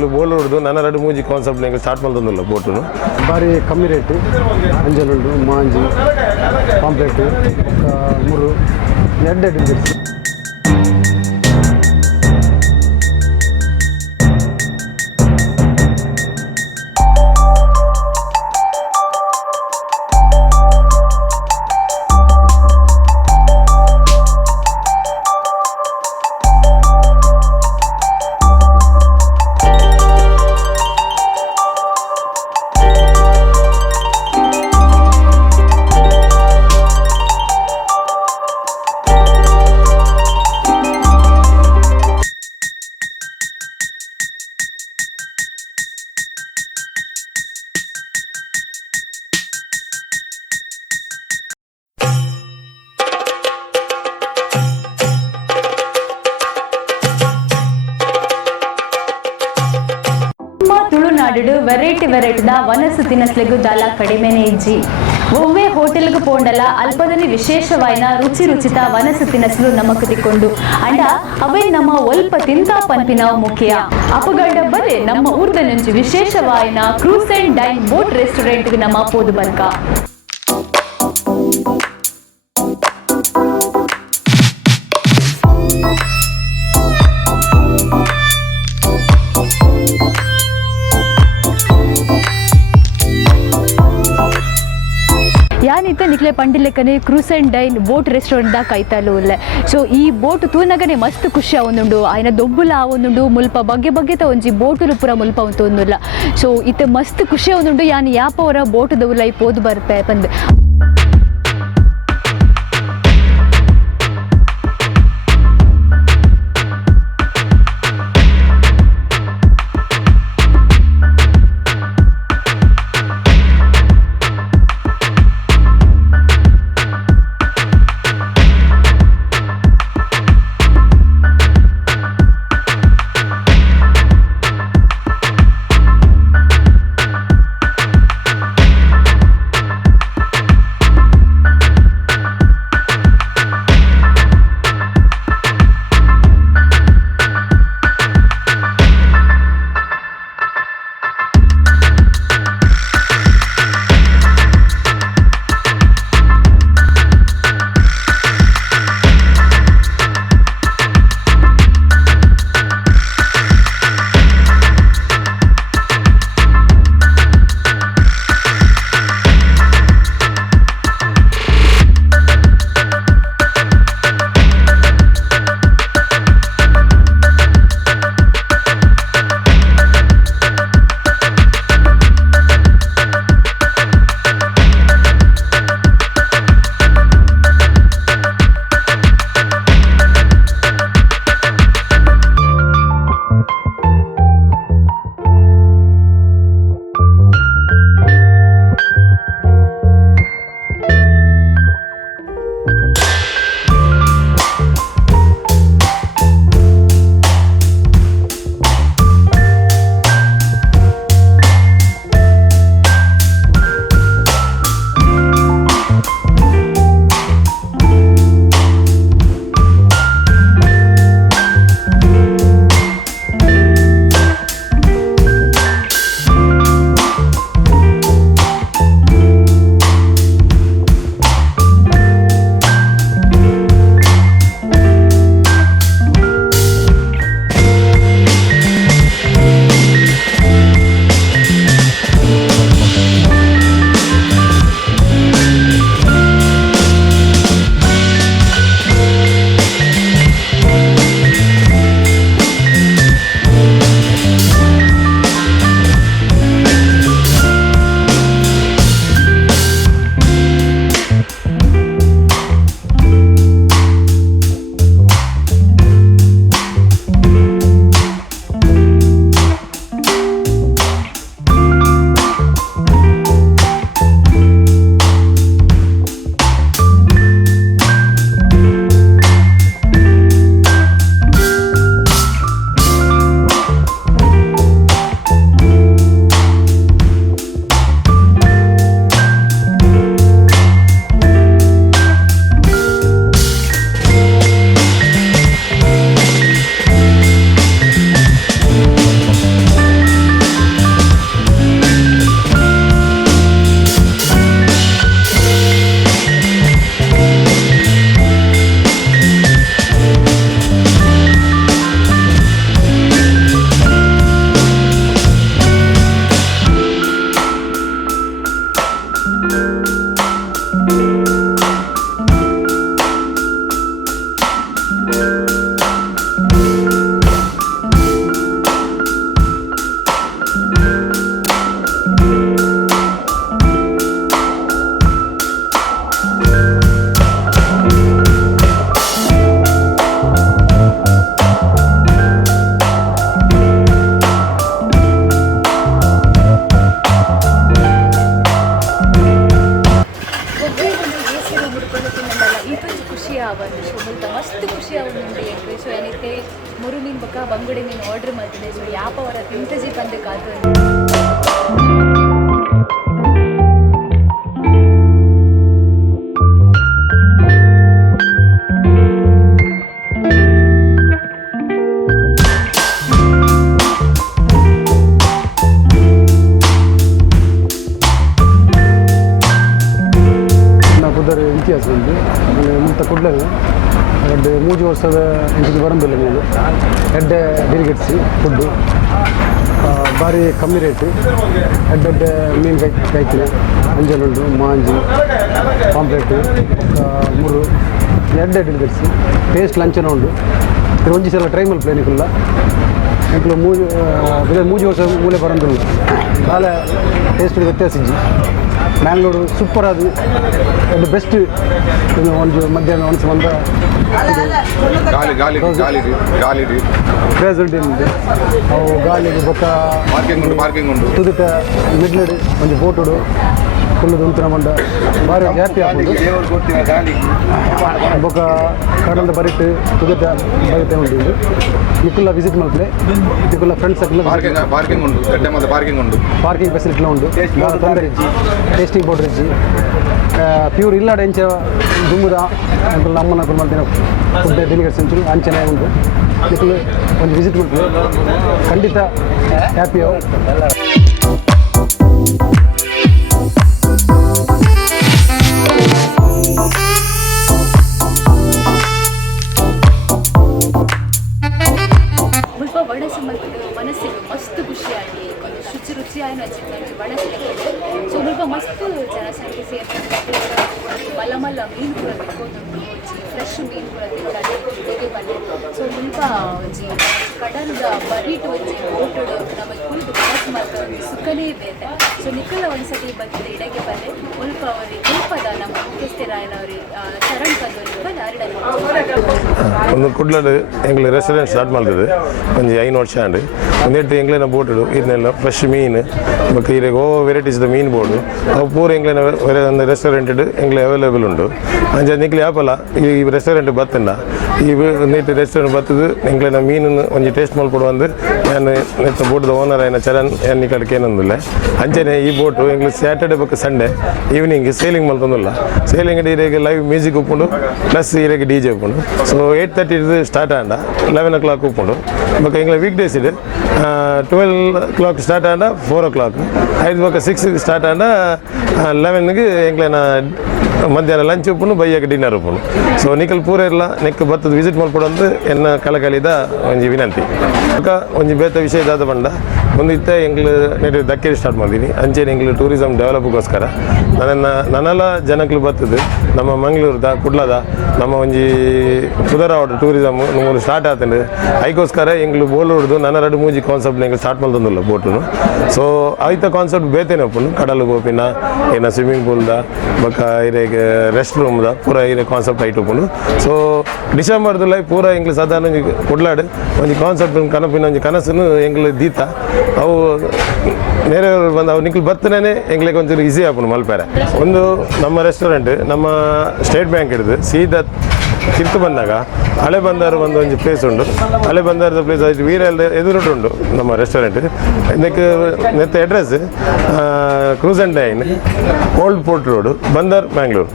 ಎಂಗ್ಲು ಬೋಲ್ ಹೊಡೆದು ನನ್ನ ಎರಡು ಮೂಜಿ ಕಾನ್ಸೆಪ್ಟ್ ಎಂಗ್ಲು ಸ್ಟಾರ್ಟ್ ಮಾಡ್ತಂದಿಲ್ಲ ಬೋಟು ಬಾರಿ ಕಮ್ಮಿ ರೇಟ್ ಅಂಜಲುಂಡು ಮಾಂಜಿ ಪಾಂಪ್ಲೆಟ್ ಮುರು ಎಡ್ಡೆಡ್ಡು ತುಳುನಾಡು ವೆರೈಟಿ ವನಸು ತಿನಸ್ಲೆಗು ದಾಲ ಕಡಿಮೆನೆ ಇಜ್ಜಿ ಒವ್ವೇ ಹೋಟೆಲ್ಗೆ ಪೋಂಡಲ ಅಲ್ಪದಲ್ಲಿ ವಿಶೇಷವಾಯಿನ ರುಚಿತ ವನಸು ತಿನಸ್ಲು ನಮಕ್ ತಿಕ್ಕೊಂಡು ಅಂಡ ಅವೇ ನಮ್ಮ ಒಲ್ಪ ತಿಂತ ಪನ್ಪಿನ ಮುಖ್ಯ ಅಪಗಂಡ ಬಲೆ ನಮ್ಮ ಊರ್ದ నుంచి ವಿಶೇಷವಾಯಿನ cruise and dine boat restaurant ನಮ್ಮ ಪೋದು ಬರ್ಕ ಯಾನಿತ್ತ ನಿಕ್ಲೆ ಪಂಡಿಲೆಕ್ಕನೆ cruise and dine boat restaurant ದ ಕೈತಲು ಉಲ್ಲೆ ಸೊ ಈ ಬೋಟ್ ತೂನಗನೆ ಮಸ್ತ್ ಖುಷಿ ಆವೊಂದುಂಡು ಆಯ್ನ ದೊಬ್ಬುಲ ಆವೊಂದುಂಡು ಮುಲ್ಪ ಬಗೆ ಒಂಜಿ ಬೋಟುಲು ಪೂರ ಮುಲ್ಪ ಉಂತೊಂದುಲ್ಲ ಸೊ ಇತ್ತೆ ಮಸ್ತ್ ಖುಷಿ ಆವೊಂದುಂಡು ಯಾನ್ ಯಾಪವರ ಬೋಟ್ ದವುಲ ಈ ಪೋದು ಬರ್ಪೆ ಪಂದ್ ಬಜಿ ಬಂದು ಕಾದು ಕುದರ ಇತಿಹಾಸ ಉಂಟು ಮುಂತ ಕುಡ್ಲನು ಎರಡು 3 ವರ್ಷದ ಇಂಚಿಗೆ ಬರಂಬಿಲ್ಲ ನೀನು ಎಡ್ಡೆ ಡೆಲಿಗೇಟ್ಸಿ ಫುಡ್ಡು ಭಾರಿ ಕಮ್ಮಿ ರೇಟು ಎಡ್ಡೆಡ್ಡೆ ಮೀನು ಕಾಯ್ತಿನ ಅಂಜಲುಂಡು ಮಾಂಜಿ ಪಾಂಪ್ಲೆಟ್ ಮುರು ಎಡ್ಡೆ ಡೆಲಿಗೇಟ್ಸಿ ಟೇಸ್ಟ್ ಲಂಚನ ಉಂಡು ಒಂಜಿ ಸಲ ಟ್ರೈ ಮಲ್ ಪ್ಲೇನಿಕುಲ್ಲ ಎಂಕ್ಲು 3 ವರ್ಷ ಮೂಲೆ ಬರಂದಿಲ್ಲ ಕಾಲ ಟೇಸ್ಟ್ ವ್ಯತ್ಯಾಸ ಇಜ್ಜಿ ಮ್ಯಾಂಗ್ಳೂರು ಸೂಪರ್ ಅದು ಅದು ಬೆಸ್ಟ್ ಒಂದು ಮಧ್ಯಾಹ್ನ ಒನ್ಸ್ ಬಂದ ಪ್ರೆಸೆಂಟ್ ಉಂಟು ಅವು ಗಾಳಿಗೆ ಬೊಕ್ಕ ತುದಿತ ಮಿಡ್ಲಡು ಒಂದು ಬೋಟುಡು ಫುಲ್ ಉಂಟು ಮಂಡ ಭಾರಿ ಹ್ಯಾಪಿ ಆಗುದು ಬೊಕ್ಕ ಕಡಲದ ಬರಿಟ್ಟು ತುದಿತ ಬರಿತೆ ಉಂಟು ನಿಕ್ಕುಲ್ಲ ವಿಸಿಟ್ ಮಾಡ್ತಾರೆ ನಿಕ್ಕುಲ್ಲ ಫ್ರೆಂಡ್ಸ್ ಪಾರ್ಕಿಂಗ್ ಫೆಸಿಲಿಟಿ ಉಂಟು ತೊಂದರೆ ಇಜ್ಜಿ ಟೇಸ್ಟಿಂಗ್ ಪೌಡರ್ ಇಜ್ಜಿ ಪ್ಯೂರ್ ಇಲ್ಲಾಡ ಎಂಚ ದುಮ್ಮದ ಅಂಕಲ್ ನಮ್ಮನ ಮಾಡ್ತೀನಿ ಫುಡ್ ಡೆಲಿಗೇಟ್ಸ್ ಅಂಚು ಅಂಚನೆ ಉಂಟು ನಿಕ್ಕಲು ಒಂದು ವಿಸಿಟ್ ಮಾಡ್ತಾರೆ ಖಂಡಿತ ಹ್ಯಾಪಿ ಮನಸ್ಸಿಗೆ ಮಸ್ತ್ ಖುಷಿಯಾಗಿ ಒಂದು ರುಚಿಯಾಗಿ ಬಣಸಿಗೆ ಸೊ ಸ್ವಲ್ಪ ಮಸ್ತ್ ಜನಸಂಖ್ಯೆ ಸೇರ್ಕೊಂಡು ಮಲ್ಲ ಮಲ್ಲ ಮೀನು ಕೂಡ ತಿಳ್ಕೊಂಡು ಫ್ರೆಶ್ ಮೀನು ಕೂಡ ತಿಂತಾರೆ ಜೊತೆ ಬಂದು ಸೊ ಸ್ವಲ್ಪ ಒಂಜಿ ಕಡಲ್ದ ಬರೀಟು ಒಂಜಿ ಬೋಟುಡು ನಮಗೆ ಕುಳಿತು ಮನಸ್ಸು ಮಾಡ್ತಾ ಒಂದು ಸುಖನೇ ಬೇರೆ ಸೊ ನಿಕ್ಕಲ ಒಂದ್ಸತಿ ಬಂದಿದೆ ಇಡಕ್ಕೆ ಬಂದರೆ ಸ್ವಲ್ಪ ಅವ್ರಿಗೆ ಕುಲ್ಪದ ನಮ್ಮ ಮುಖ್ಯಸ್ಥರಾಯನವ್ರಿಗೆ ಶರಣ್ ಬಂದವರಿಗೆ ಅರಿಡ ಒಂದು ಕುಡ್ಲಡು ಎಂಗ್ಲ ರೆಸ್ಟೋರೆಂಟ್ ಸ್ಟಾರ್ಟ್ ಮಾಡ್ತದೆ ಒಂದು 5 ವರ್ಷ ಅಂಡು ಒಂದೆಟ್ಟು ಎಂಗ್ಲೇನ ಬೋಟುಡು ಇದನ್ನೆಲ್ಲ ಫ್ರೆಶ್ ಮೀನು ಮತ್ತು ಈಗ ವೆರೈಟೀಸ್ದ ಮೀನು ಬೋರ್ಡು ಅವು ಪೂರ ಎಂಗ್ಲೇನ ಒಂದು ರೆಸ್ಟೋರೆಂಟ್ ಎಂಗ್ಲೇ ಅವೈಲೇಬಲ್ ಉಂಟು ಅಂಚೆ ನಿಕ್ಲಿ ಆಪಲ್ಲ ಈ ರೆಸ್ಟೋರೆಂಟ್ ಬತ್ತಂಡ ಈ ನೀಟ್ ರೆಸ್ಟೋರೆಂಟ್ ಬತ್ತದು ಎಂಗ್ಲೇನ ಮೀನು ಒಂಜಿ ಟೇಸ್ಟ್ ಮಲ್ಪಡು ಒಂದು ನಾನು ನೆತ್ತ ಬೋಟ್ದ ಓನರ್ ಆಯ್ನ ಚರಣ್ ಈ ಕಡೆಗೆ ಏನಂದಿಲ್ಲ ಅಂಚೆನೆ ಈ ಬೋಟು ಎಂಗ್ಲು ಸ್ಯಾಟರ್ಡೆ ಬೊಕ್ಕ ಸಂಡೇ ಈವ್ನಿಂಗ್ ಸೇಲಿಂಗ್ ಮಲ್ತಂದಿಲ್ಲ ಸೇಲಿಂಗ್ ಈಗ ಲೈವ್ ಮ್ಯೂಸಿಕ್ ಉಪ್ಪುಂಡು ಪ್ಲಸ್ ಈರೆಗೆ DJ ಉಪ್ಪುಂಡು ಸೊ 8:30 ಸ್ಟಾರ್ಟ್ ಆಂಡ 11 o'clock ಉಪ್ಪುಂಡು ಬೊಕ್ಕ ಎಂಗ್ಲ ವೀಕ್ ಡೇಸ್ ಇದೆ 12 o'clock ಸ್ಟಾರ್ಟ್ ಆಂಡ 4 o'clock ಐದು ಬೊಕ್ಕ 6 ಸ್ಟಾರ್ಟ್ ಆಂಡ 11ಗೆ ಎಂಗ್ಲೇನ ಮಧ್ಯಾಹ್ನ ಲಂಚ್ ಉಪ್ಪುನು ಬೈಯಕ್ಕೆ ಡಿನ್ನರ್ ಉಪ್ಪುನು ಸೊ ನಿಕಲ್ ಪೂರ ಇಲ್ಲ ನೆಕ್ ಬತ್ತದ ವಿಸಿಟ್ ಮಾಡ್ಕೊಡು ಅಂತ ಎನ್ನ ಕಲಕಲಿದ ಒಂಜಿ ವಿನಂತಿ ಬೊಕ್ಕ ಒಂಜಿ ಬೇತ ವಿಷಯ ದಾದ ಬಂಡ ಒಂದು ಇತ್ತ ಎಂಗ್ಲು ನೆಟ್ಟು ದಕ್ಕೇರಿ ಸ್ಟಾರ್ಟ್ ಮಾಡಿದ್ದೀನಿ ಅಂಚೆನೆ ಎಂಗ್ಲು ಟೂರಿಸಮ್ ಡೆವಲಪ್ಗೋಸ್ಕರ ನನ್ನೆಲ್ಲ ಜನಕ್ಲು ಬರ್ತದೆ ನಮ್ಮ ಮಂಗಳೂರದ ಕುಡ್ಲದ ನಮ್ಮ ಒಂಜಿ ಕುದರಾವಡ ಟೂರಿಸಮ್ ನಮ್ಮೂರು ಸ್ಟಾರ್ಟ್ ಆತಂಡು ಅದಕ್ಕೋಸ್ಕರ ಎಂಗ್ಲು ಬೋಲ್ ಹೊಡೆದು ನನ್ನ 2-3 ಕಾನ್ಸೆಪ್ಟ್ ಎಂಗ್ಲು ಸ್ಟಾರ್ಟ್ ಮಾಡ್ತಂದಿಲ್ಲ ಬೋಟುನು ಸೊ ಆಯ್ತ ಕಾನ್ಸೆಪ್ಟ್ ಬೇತೇನೆ ಒಪ್ಪುನು ಕಡಲು ಗೋಪಿನ ಏನ ಸ್ವಿಮ್ಮಿಂಗ್ ಪೂಲ್ದ ಬೊಕ್ಕ ಇರೆಗೆ ರೆಸ್ಟ್ ರೂಮ್ದ ಪೂರ ಇರೆ ಕಾನ್ಸೆಪ್ಟ್ ಐಟ್ ಉಪ್ಪುನು ಸೊ ಡಿಸೆಂಬರ್ದ ಪೂರ ಎಂಗ್ಲು ಸಾಧಾರಣ ಕುಡ್ಲಾಡು ಒಂಜಿ ಕಾನ್ಸೆಪ್ಟ್ ಕನಪಿನ ಒಂಜಿ ಕನಸನ್ನು ಎಂಗ್ಲು ದೀತ ಅವು ನೆರೆಯವರು ಬಂದು ಅವು ನಿಕ್ಲು ಬತ್ತನೇ ಎಂಗ್ಲಿಗೆ ಒಂಚೂರು ಈಸಿ ಆಪುನು ಮಲ್ಪೇರೆ ಒಂದು ನಮ್ಮ ರೆಸ್ಟೋರೆಂಟ್ ನಮ್ಮ ಸ್ಟೇಟ್ ಬ್ಯಾಂಕ್ ಹಿಡಿದು ಸೀದಾ ಕಿತ್ತು ಬಂದಾಗ ಹಳೆ ಬಂದಾರ ಒಂದು ಒಂಜಿ ಪ್ಲೇಸ್ ಉಂಟು ಹಳೆ ಬಂದಾರದ ಪ್ಲೇಸ್ ಆಯ್ತು ವೀರ ಎದುರುಂಟು ಉಂಟು ನಮ್ಮ ರೆಸ್ಟೋರೆಂಟ್ ಇದಕ್ಕೆ ನೆತ್ತ address cruise and dine old port road Bandar Mangalore.